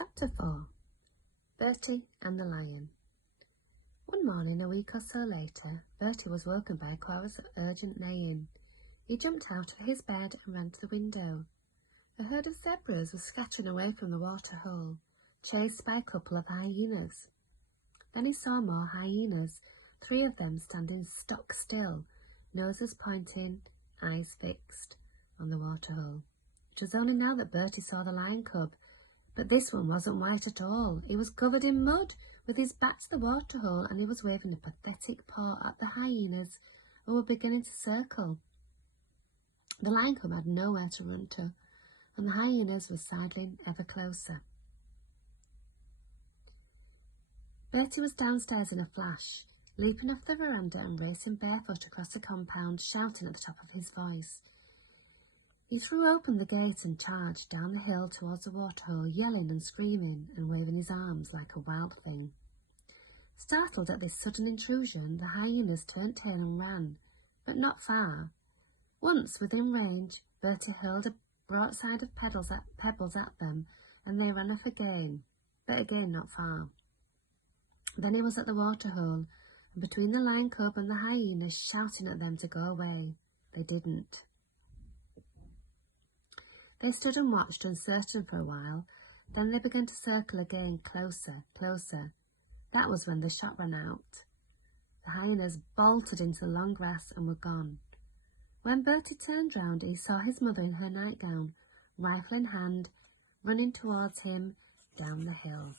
Chapter 4. Bertie and the Lion. One morning, a week or so later, Bertie was woken by a chorus of urgent neighing. He jumped out of his bed and ran to the window. A herd of zebras was scattering away from the waterhole, chased by a couple of hyenas. Then he saw more hyenas, 3 of them standing stock still, noses pointing, eyes fixed on the waterhole. It was only now that Bertie saw the lion cub, but this one wasn't white at all. He was covered in mud, with his back to the waterhole, and he was waving a pathetic paw at the hyenas, who were beginning to circle. The lion cub had nowhere to run to, and the hyenas were sidling ever closer. Bertie was downstairs in a flash, leaping off the veranda and racing barefoot across the compound, shouting at the top of his voice. He threw open the gate and charged down the hill towards the waterhole, yelling and screaming and waving his arms like a wild thing. Startled at this sudden intrusion, the hyenas turned tail and ran, but not far. Once within range, Bertie hurled a broadside of pebbles at them, and they ran off again, but again not far. Then he was at the waterhole, and between the lion cub and the hyenas, shouting at them to go away. They didn't. They stood and watched, uncertain for a while. Then they began to circle again, closer, closer. That was when the shot ran out. The hyenas bolted into the long grass and were gone. When Bertie turned round, he saw his mother in her nightgown, rifle in hand, running towards him down the hill.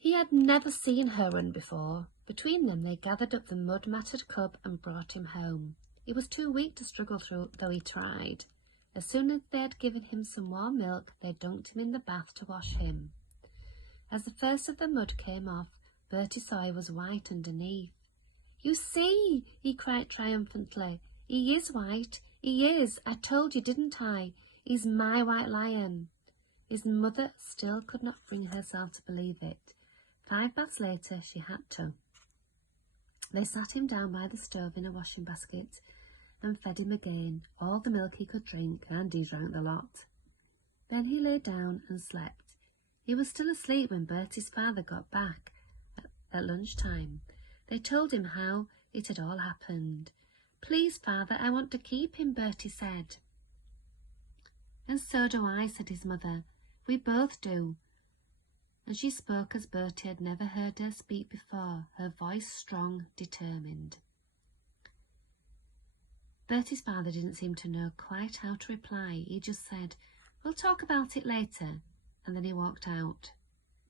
He had never seen her run before. Between them they gathered up the mud-matted cub and brought him home. He was too weak to struggle through, though he tried. As soon as they had given him some warm milk, they dunked him in the bath to wash him. As the first of the mud came off, Bertie saw he was white underneath. "You see," he cried triumphantly. "He is white. He is. I told you, didn't I? He's my white lion." His mother still could not bring herself to believe it. 5 baths later, she had to. They sat him down by the stove in a washing basket and fed him again, all the milk he could drink, and he drank the lot. Then he lay down and slept. He was still asleep when Bertie's father got back at lunchtime. They told him how it had all happened. "Please, father, I want to keep him," Bertie said. "And so do I," said his mother. "We both do." And she spoke as Bertie had never heard her speak before, her voice strong, determined. Bertie's father didn't seem to know quite how to reply. He just said, "We'll talk about it later," and then he walked out.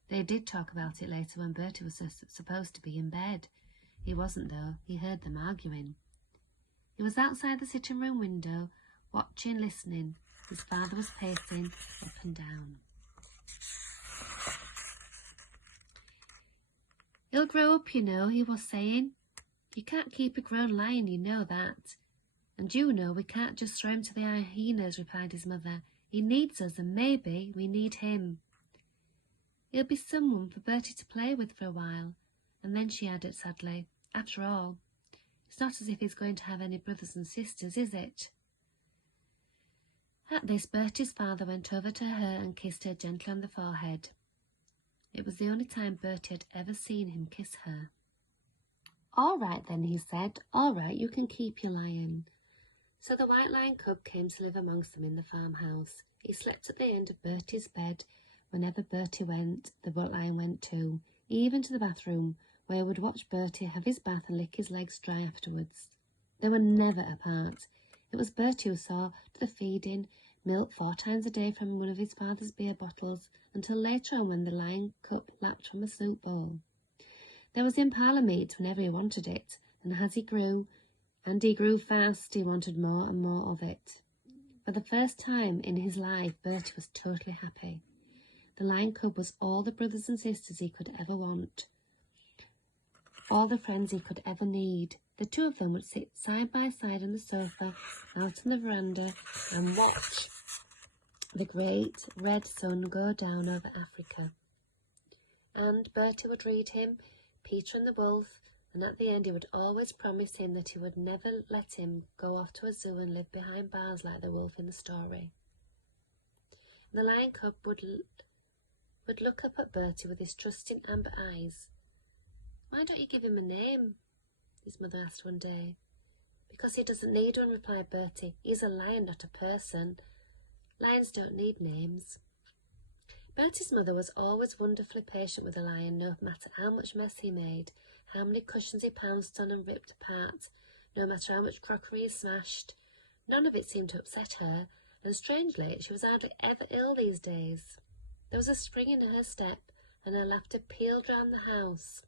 They did talk about it later when Bertie was supposed to be in bed. He wasn't, though. He heard them arguing. He was outside the sitting room window, watching, listening. His father was pacing up and down. "He'll grow up, you know," he was saying. "You can't keep a grown lion, you know that. And you know we can't just throw him to the hyenas," replied his mother. "He needs us, and maybe we need him. He'll be someone for Bertie to play with for a while." And then she added sadly, "After all, it's not as if he's going to have any brothers and sisters, is it?" At this, Bertie's father went over to her and kissed her gently on the forehead. It was the only time Bertie had ever seen him kiss her. "All right then," he said. "All right, you can keep your lion." So the white lion cub came to live amongst them in the farmhouse. He slept at the end of Bertie's bed. Whenever Bertie went, the lion went too, even to the bathroom, where he would watch Bertie have his bath and lick his legs dry afterwards. They were never apart. It was Bertie who saw to the feeding, milk 4 times a day from one of his father's beer bottles, until later on when the lion cup lapped from a soup bowl. There was impala meat whenever he wanted it, and as he grew fast, he wanted more and more of it. For the first time in his life, Bertie was totally happy. The lion cub was all the brothers and sisters he could ever want, all the friends he could ever need. The 2 of them would sit side by side on the sofa out on the veranda and watch the great red sun go down over Africa. And Bertie would read him Peter and the Wolf and at the end he would always promise him that he would never let him go off to a zoo and live behind bars like the wolf in the story. And the lion cub would look up at Bertie with his trusting amber eyes. "Why don't you give him a name?" his mother asked one day. "Because he doesn't need one," replied Bertie. "He's a lion, not a person. Lions don't need names." Bertie's mother was always wonderfully patient with the lion, no matter how much mess he made, how many cushions he pounced on and ripped apart, no matter how much crockery he smashed. None of it seemed to upset her, and strangely, she was hardly ever ill these days. There was a spring in her step, and her laughter pealed round the house.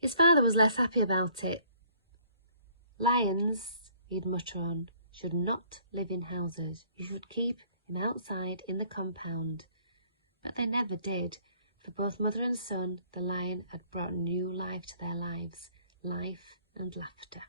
His father was less happy about it. "Lions," he'd mutter on, "should not live in houses. You should keep him outside in the compound." But they never did. For both mother and son, the lion had brought new life to their lives, life and laughter.